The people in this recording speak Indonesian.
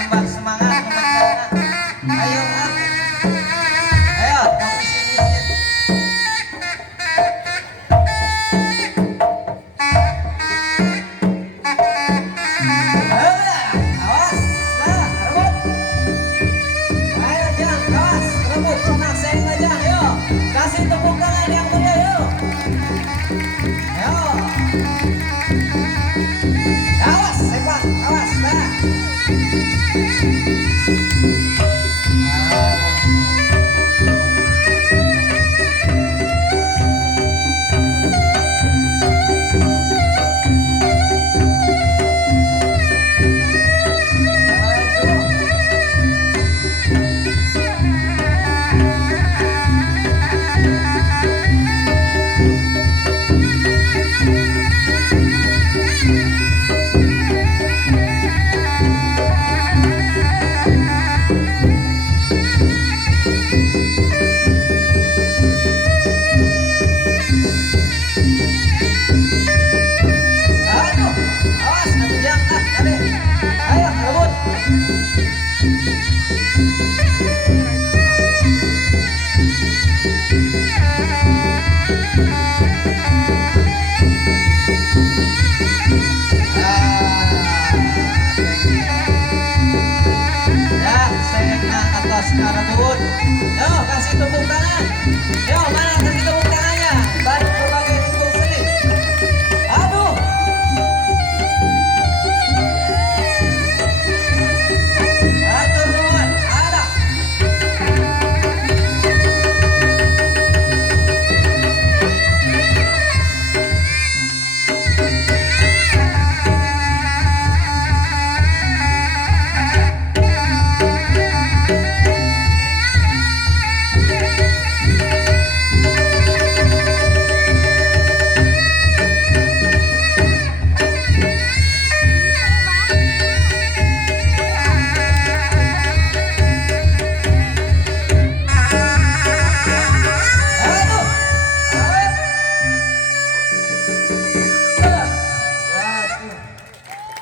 tambah semangat teman-teman. Ayo ah. Ayo kamu isin-isin. Awas, nah, rebut. Ayo Jang, awas, rebut, tenang, sayang aja, ayo. Kasih tepuk tangan yang meriah, yuk. Ayo. Awas, sepak, awas, nah. Aduh, awas, kamu Jang, ah, tadi. Ayo, rebut. Ya, saya atas rebut. Yo, kasih tepuk tangan. Yo.